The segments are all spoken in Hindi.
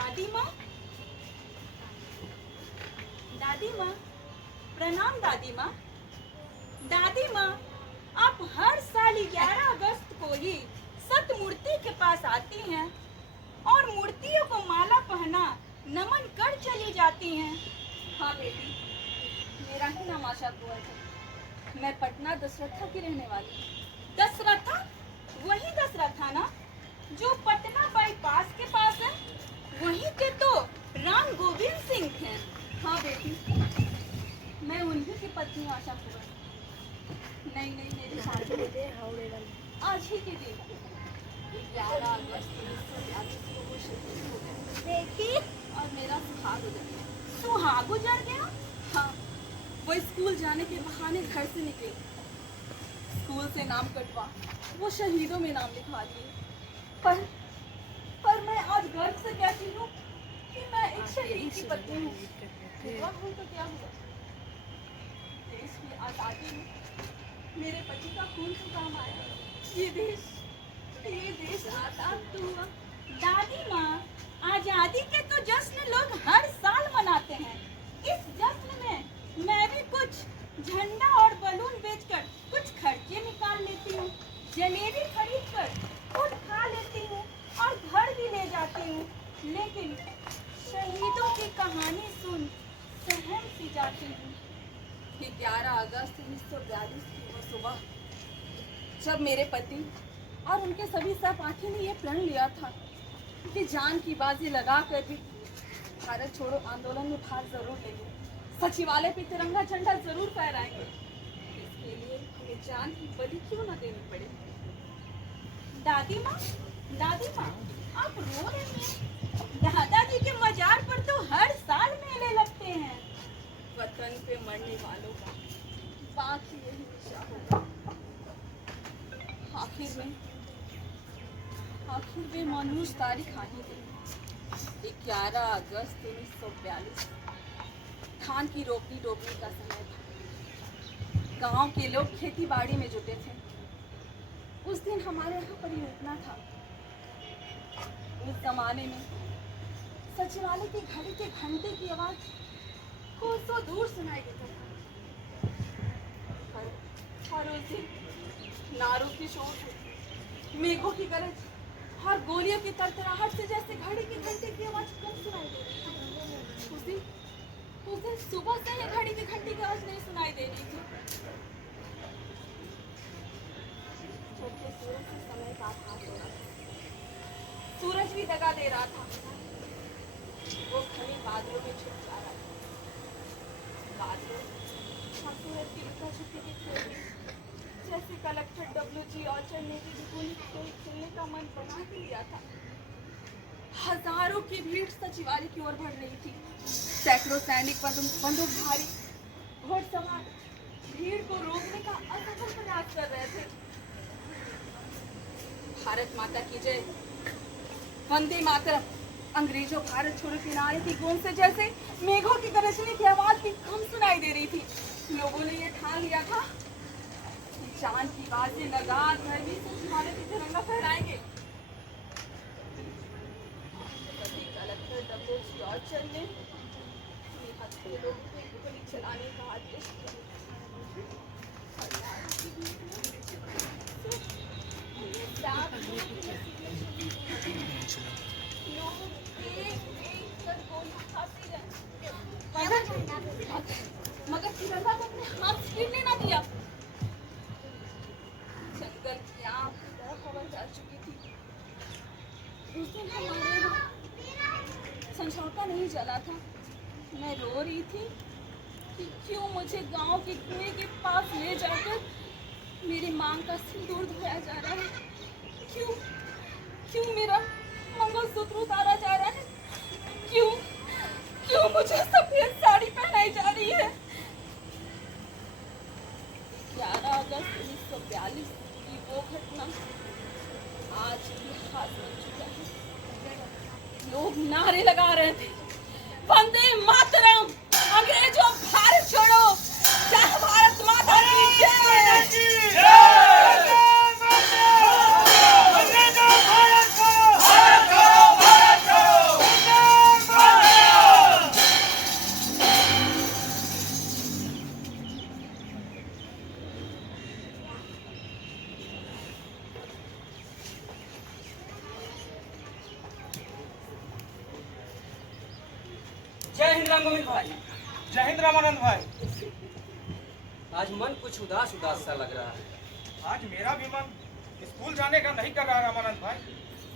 दादी माँ, दादी माँ, प्रणाम दादी माँ। दादी माँ, आप हर साल 11 अगस्त को ही सत मूर्ति के पास आती हैं और मूर्तियों को माला पहना नमन कर चली जाती हैं। हाँ बेटी, मेरा ही नाम आशा कुंवर है। मैं पटना दशरथा की रहने वाली हूँ। दशरथा? वही दशरथा ना जो पटना बाईपास के पास है? वहीं के तो राम गोविंद सिंह हैं। हाँ बेटी, मैं उन्हीं की पत्नी आशा कुंवर। नहीं नहीं, मेरी शादी आज ही के दिन 11 अगस्त 1942 को वो शहीद हो गए। बेटी, और मेरा सुहाग गुजर गया। सुहाग गुजर गया? हाँ, वो स्कूल जाने के बहाने घर से निकले। स्कूल से नाम कटवा वो शहीदों में नाम लिखवा दिए। पर मैं आज गर्व से कहती हूँ कि मैं एक शहीद की पत्नी हूँ। विधवा हूँ तो क्या हुआ? देश की आजादी में मेरे पति का खून से काम आया। ये देश आजाद तो हुआ। दादी माँ, आजादी के तो जश्न लोग हर साल मनाते हैं। इस जश्न में मैं भी कुछ झंडा और बलून बेचकर कुछ खर्चे निकाल लेती हूँ। जलेबी खरीदकर खुद खा लेती हूँ और घर भी ले जाती हूँ। लेकिन शहीदों की कहानी सुन सहम सी जाती हूँ। कि 11 अगस्त 1942 की वो सुबह जब मेरे पति और उनके सभी सहपाठी ने ये प्रण लिया था कि जान की बाजी लगाकर भी भारत छोड़ो आंदोलन में भाग जरूर लेंगे, सचिवालय पे तिरंगा झंडा जरूर फहराएंगे। इसके लिए हमें जान की बलि क्यों न देनी पड़े। दादी माँ, आप रो रही हैं? दादाजी के मजार पर तो हर साल मेले लगते हैं। वतन पे मरने वालों का बाकी यही निशा होगा। आखिर में मनहूस तारीख आनी गई। 11 अगस्त 1942 धान की रोपनी डोबने का समय था। गांव के लोग खेती बाड़ी में जुटे थे। उस दिन हमारे यहाँ परियोजना था। उस जमाने में सचिवालय की घड़ी के घंटे की आवाज कोसों दूर सुनाई देता था। और उस दिन नारों की शोर, मेघों की गरज और गोलियों की तरतराहट से जैसे घड़ी के घंटे की आवाज कम सुनाई दे रही थी। उस दिन सुबह से ही घड़ी की घंटे की आवाज नहीं सुनाई दे रही थी। चढ़ते सूरज से समय का आभास हो रहा था। सूरज भी दगा दे रहा था। वो घने बादलों में छुप जा रहा था। बादलों और सूरज की लुका छुपी की खेल में जैसे कलेक्टर WG ऑर्चर ने भी बिल्कुल कोई खेलने का मन बना ही लिया था। हजारों की भीड़ सचिवालय की ओर बढ़ रही थी। सैकड़ों सैनिक बंदूकधारी घुड़सवार भीड़ को रोकने का असफल प्रयास कर रहे थे। भारत माता की जय, वंदे मातरम, अंग्रेजों भारत छोड़ो के नारे की गूंज से जैसे मेघों की गरजने की आवाज भी कम सुनाई दे रही थी। लोगों ने ये ठान लिया था कि जान की बाजी लगा कर भी सचिवालय की तिरंगा फहराएंगे। कलेक्टर WG ऑर्चर ने हत्थे लोगों को गोली चलाने का आदेश दिया। मगर तिरंगा को अपने हाथ से गिरने ना दिया। जंगल की आग की तरह हवा जा चुकी थी। उस दिन हमारे यहाँ समझौता नहीं जला था। मैं रो रही थी कि क्यों मुझे गांव के कुएं के पास ले जाकर मेरी मांग का सिंदूर धोया जा रहा है। क्यों मेरा मंगलसूत्र उतारा जा रहा है। क्यों मुझे सफेद साड़ी पहनाई जा रही है। 11 अगस्त 1942 की वो घटना आज इतिहास बन चुका है। लोग नारे लगा रहे थे, वंदे मातरम, अंग्रेजों भारत छोड़ो, जय भारत माता की जय। जय हिंद राम गोविंद भाई। जय हिंद रामानंद भाई। आज मन कुछ उदास उदास सा लग रहा है। आज मेरा भी मन स्कूल जाने का नहीं कर रहा रामानंद भाई।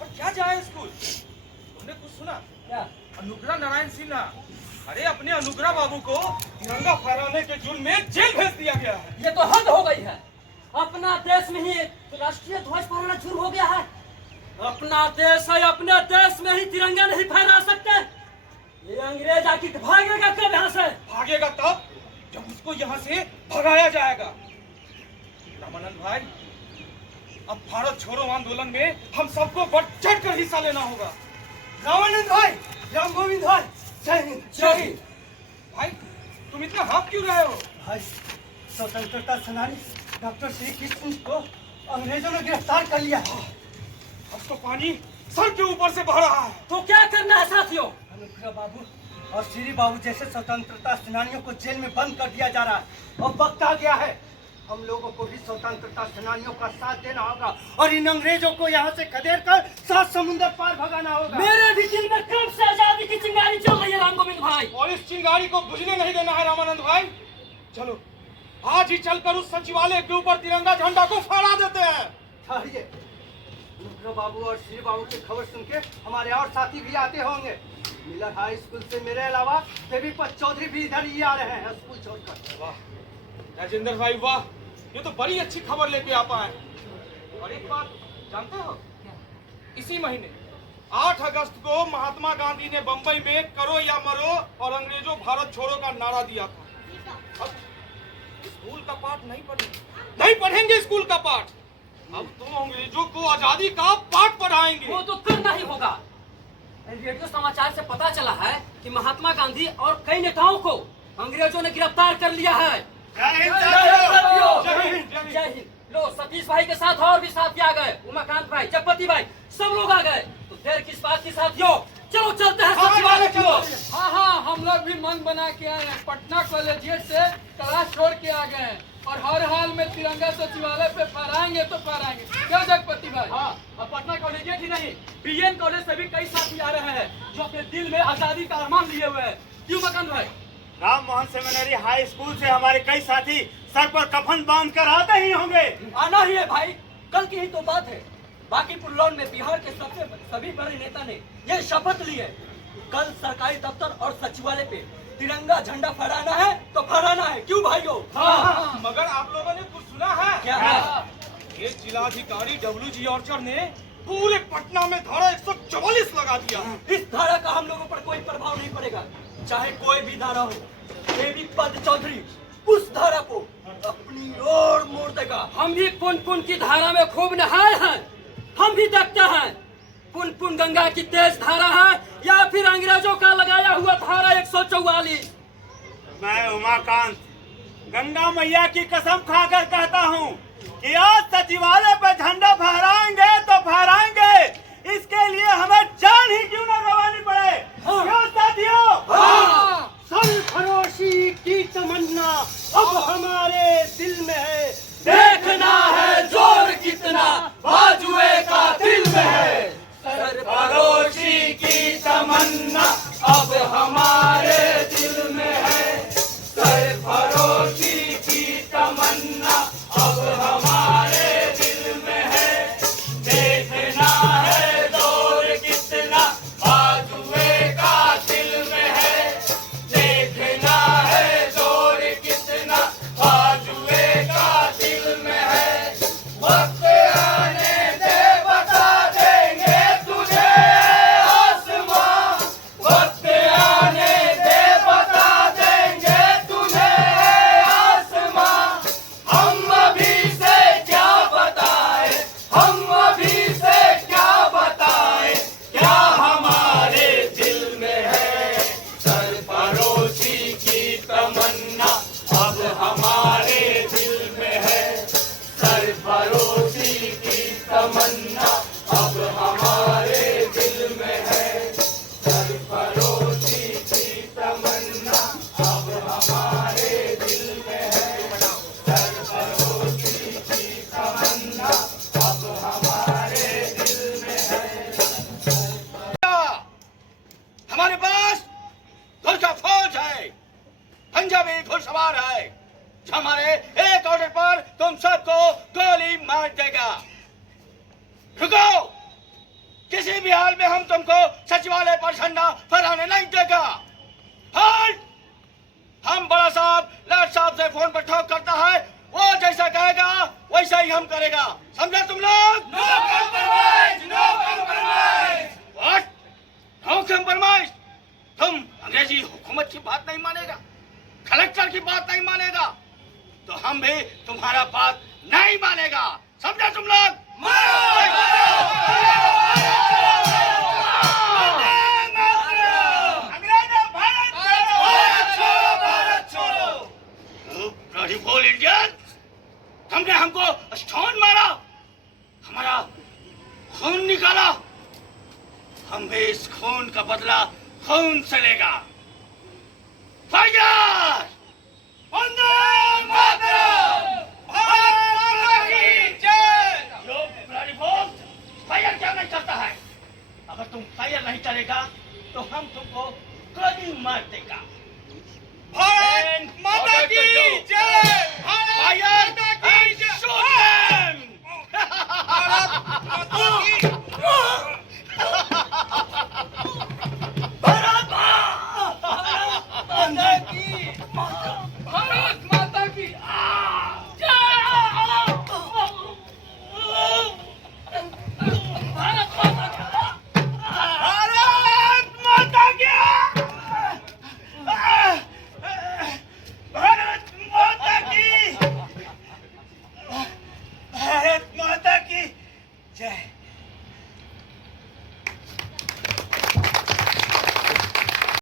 और क्या जाए स्कूल? तुमने कुछ सुना? क्या? अनुग्रह नारायण सिन्हा, अरे अपने अनुग्रह बाबू को तिरंगा फहराने के जुर्म में जेल भेज दिया गया है। ये तो हद हो गई है। अपना देश में ही राष्ट्रीय ध्वज फहराना जुर्म हो गया है। अपना देश है, अपने देश में ही तिरंगा नहीं फहरा सकते। ये अंग्रेज आखिर भागेगा कब यहाँ से? भागेगा तब जब उसको यहाँ से भगाया जाएगा। रामानंद भाई, अब भारत छोड़ो आंदोलन में हम सबको बढ़ चढ़ कर हिस्सा लेना होगा। रामानंद भाई, राम गोविंद भाई, जय हिंद। जय हिंद। भाई तुम इतना हाँफ क्यों रहे हो? भाई, स्वतंत्रता सेनानी डॉक्टर श्री कृष्ण को अंग्रेजों ने गिरफ्तार कर लिया है। अब तो पानी सर के ऊपर से बह रहा है। तो क्या करना है साथियों? अनुग्रह बाबू और श्री बाबू जैसे स्वतंत्रता सेनानियों को जेल में बंद कर दिया जा रहा है और वक्त आ गया है हम लोगों को भी स्वतंत्रता सेनानियों का साथ देना होगा और इन अंग्रेजों को यहाँ से खदेड़ कर 7 समुद्र पार भगाना होगा। मेरे भी दिल में कब से आजादी की चिंगारी चल रही है राम गोविंद भाई। और इस चिंगारी को बुझने नहीं देना है रामानंद भाई। चलो आज ही चलकर उस सचिवालय के ऊपर तिरंगा झंडा को फहरा देते हैं। ठहरिए, अनुग्रह बाबू और श्री बाबू की खबर सुन के हमारे और साथी भी आते होंगे। मिलर हाई स्कूल से मेरे अलावा देवीपत चौधरी भी इधर ही आ रहे हैं स्कूल छोड़कर। वाह राजेंद्र भाई, वाह, ये तो बड़ी अच्छी खबर लेके आ पाए। और एक बात जानते हो, इसी महीने 8 अगस्त को महात्मा गांधी ने बंबई में करो या मरो और अंग्रेजों भारत छोड़ो का नारा दिया था। अब स्कूल का पाठ नहीं पढ़ेंगे स्कूल का पाठ। अब तुम अंग्रेजों को आजादी का पाठ पढ़ाएंगे। वो तो करना ही होगा। रेडियो समाचार से पता चला है कि महात्मा गांधी और कई नेताओं को अंग्रेजों ने गिरफ्तार कर लिया है। जय हिंद। जय हिंद। लो, सतीश भाई के साथ और भी साथी आ गए, उमाकांत भाई, जगपति भाई, सब लोग आ गए। तो देर किस बात की साथियों, चलो चलते हैं सचिवालय की ओर। हाँ, हम लोग भी मन बना के आए हैं। पटना कॉलेजिएट से क्लास छोड़ के आ गए हैं और हर हाल में तिरंगा सचिवालय पे फहराएंगे तो फहराएंगे। क्यों जगपति भाई? हाँ, और पटना कॉलेजिएट ही नहीं, बीएन कॉलेज से भी कई साथी आ रहे हैं जो अपने दिल में आजादी का अरमान लिए हुए हैं। क्यों उमाकांत भाई? Ram Mohan seminary high school से हमारे कई साथी सर पर कफन बांध कर आते ही होंगे। आना ही है भाई, कल की ही तो बात है। बांकीपुर लॉन में बिहार के सभी बड़े नेता ने ये शपथ ली है, कल सरकारी दफ्तर और सचिवालय पे तिरंगा झंडा फहराना है तो फहराना है। क्यों भाइयों? हाँ। मगर आप लोगों ने कुछ सुना है? क्या है? ये जिलाधिकारी WG ऑर्चर ने पूरे पटना में धारा 144 लगा दिया। इस धारा का हम लोगों पर कोई प्रभाव नहीं पड़ेगा, चाहे कोई भी धारा हो। देवीपत चौधरी उस धारा को अपनी ओर मोड़ देगा। हम भी पुन की धारा में खूब नहाए हैं, हम भी देखते हैं पुन गंगा की तेज धारा है या फिर अंग्रेजों का लगाया हुआ धारा 144। मैं उमाकांत गंगा मैया की कसम खाकर कहता हूँ कि आज सचिवालय पर झंडा फहराएंगे तो फहराएंगे, इसके लिए हमें जान ही क्यों न गंवानी पड़े। क्यों साथियों? सरफरोशी की तमन्ना अब हमारे दिल में है, देखना है जोर कितना बाजुए का दिल में है। सरफरोशी की तमन्ना अब हमारे दिल में है, सरफरोशी की तमन्ना अब हमारे दिल में है। देखना है जोर कितना बाजुए का दिल में है, देखना है जोर कितना बाजुए का दिल में है। वक्त आने दे बता देंगे तुझे आसमां, वक्त आने दे बता देंगे तुझे आसमां। हम अभी से क्या बताएं, हम अभी से क्या बताएं, क्या हमारे दिल में है। सरफरोशी की तमन्ना अब हमारे दिल में है, सरफरोशी की तमन्ना अब हमारे दिल में है, सरफरोशी की तमन्ना अब हमारे दिल में है, सरफरोशी की तमन्ना अब हमारे दिल में है। हमारे पास गुरखा फौज है, पंजाबी घुड़सवार है, जो हमारे एक ऑर्डर पर तुम सबको गोली मार देगा। रुको, किसी भी हाल में हम तुमको सचिवालय पर झंडा फहराने नहीं देगा। हट! हम बड़ा साहब लाट साहब से फोन पर ठोक करता है, वो जैसा कहेगा वैसा ही हम करेगा। समझा तुम लोग? No compromise, no compromise. What? No compromise? तुम अंग्रेजी हुकूमत की बात नहीं मानेगा, कलेक्टर की बात नहीं मानेगा, तो हम भी तुम्हारा बात नहीं मानेगा। समझा तुम लोग? बोल इंडियन, तुमने हमको स्टोन मारा, हमारा खून निकाला, हम भी इस खून का बदला खून से लेगा। फायर! वंदे मातरम! भारत माता की जय! यो ब्लडी बोल, फायर क्या नहीं करता है? अगर तुम फायर नहीं करेगा तो हम तुमको गोली मार देगा। भारत माता की जय! भारत माता की जय! भारत माता की